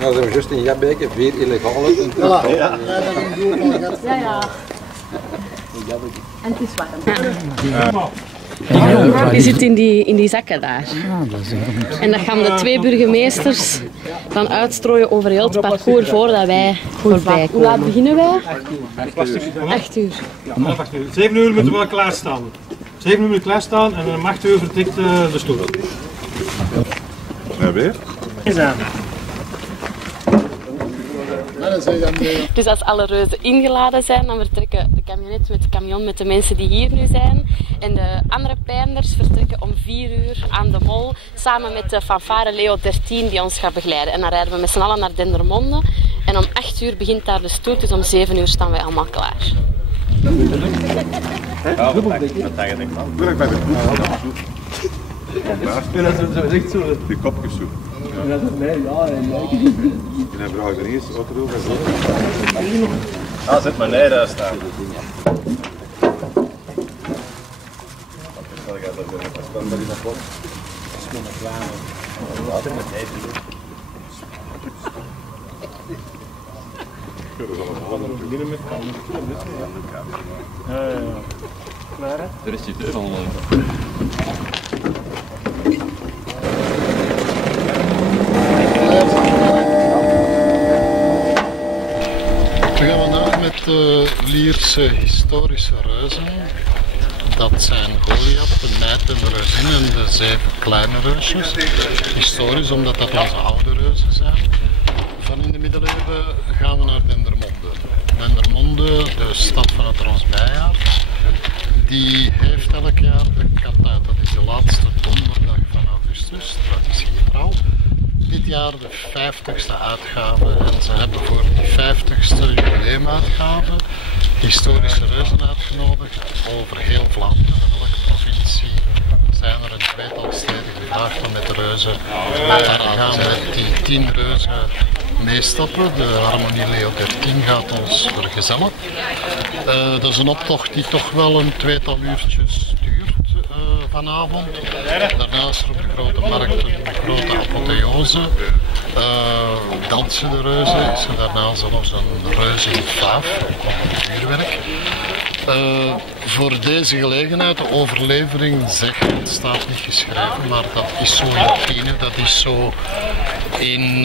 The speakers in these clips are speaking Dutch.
Nou, zijn we juist in Jabbeke, 4 illegale. Ja. Ja. En het is warm. Die zit in die zakken daar. En dat gaan de 2 burgemeesters dan uitstrooien over heel het parcours voordat wij voorbij komen. Hoe laat beginnen wij? 8 uur. 7 uur moeten we wel klaarstaan. 7 uur moeten klaarstaan en om 8 uur vertrekt de stoel. Ja, weer? Dus als alle reuzen ingeladen zijn, dan vertrekken de camionet met de camion met de mensen die hier nu zijn. En de andere pleinders vertrekken om 4 uur aan de Mol, samen met de fanfare Leo 13 die ons gaat begeleiden. En dan rijden we met z'n allen naar Dendermonde. En om 8 uur begint daar de stoet, dus om 7 uur staan wij allemaal klaar. Die kopjes zo. Ja, en dan vraag ik er eerst wat er over is. Ah, zet maar nee daar staan. De restituteur al. We gaan vandaag met de Lierse historische reuzen. Dat zijn Goliath, de Nijd en de Reuzin en de 7 kleine reusjes. Historisch omdat dat onze oude reuzen zijn. Van in de middeleeuwen gaan we naar Dendermonde. Dendermonde, de stad van het Transbijjaar, die heeft elk jaar de katuit. Dat is de laatste donderdag van augustus, traditiegetrouw. Dit jaar de 50ste uitgave en ze hebben voor die 50ste jubileumuitgave historische reuzen uitgenodigd over heel Vlaanderen. In elke provincie zijn er een tweetal steden gevraagd om met de reuzen daar gaan met die 10 reuzen meestappen. De Harmonie Leo 13 gaat ons vergezellen. Dat is een optocht die toch wel een tweetal uurtjes duurt vanavond. Daarnaast er op de grote markt een grote apotheose. Dansen de reuzen, is er daarna zelfs een reuze in Vaaf, ook een vuurwerk. Voor deze gelegenheid, de overlevering zegt, het staat niet geschreven, maar dat is zo in Tiene, dat is zo in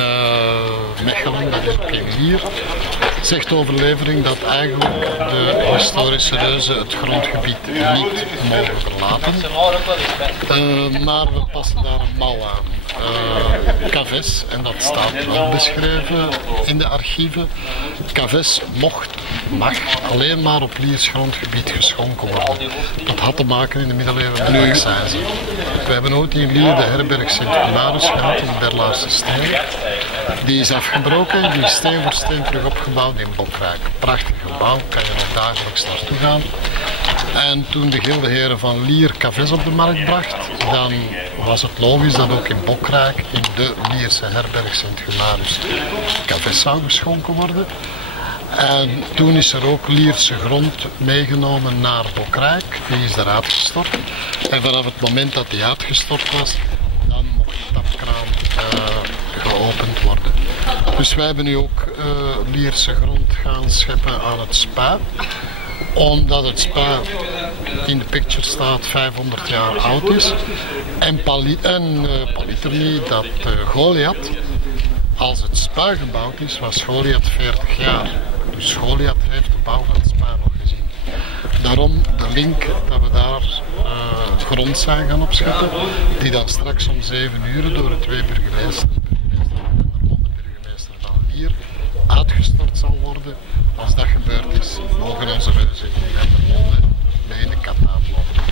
Mechelen, dat is ook in Lier. Zegt de overlevering dat eigenlijk de historische reuzen het grondgebied niet mogen verlaten. Maar we passen daar een mouw aan. Caves, en dat staat wel beschreven in de archieven. Caves mag alleen maar op Liers grondgebied geschonken worden. Dat had te maken in de middeleeuwen met accijnzen. We hebben ooit in Lier de herberg Sint-Cumarus gehad in de Berlaarse steen. Die is afgebroken en die is steen voor steen terug opgebouwd in Bokrijk. Prachtig gebouw, kan je nog dagelijks naartoe gaan. En toen de gildeheren van Lier Caves op de markt bracht, dan was het logisch dat ook in Bokrijk, in de Lierse herberg Sint-Cumarus, Caves zou geschonken worden. En toen is er ook Lierse grond meegenomen naar Bokrijk, die is eruit gestort. En vanaf het moment dat die uitgestort was, dan mocht de tapkraan geopend worden. Dus wij hebben nu ook Lierse grond gaan scheppen aan het Spuy. Omdat het Spuy in de picture staat 500 jaar oud is. En Paliternie, dat Goliath, als het Spuy gebouwd is, was Goliath 40 jaar. Dus Goliath heeft de bouw van het Spuy nog gezien. Daarom de link dat we daar grond zijn gaan opscheppen, die dan straks om 7 uur door de 2 burgemeesters, de burgemeester van Lier, uitgestort zal worden. Als dat gebeurd is, mogen onze reuzen in Dendermonde mee in de kat uitlopen.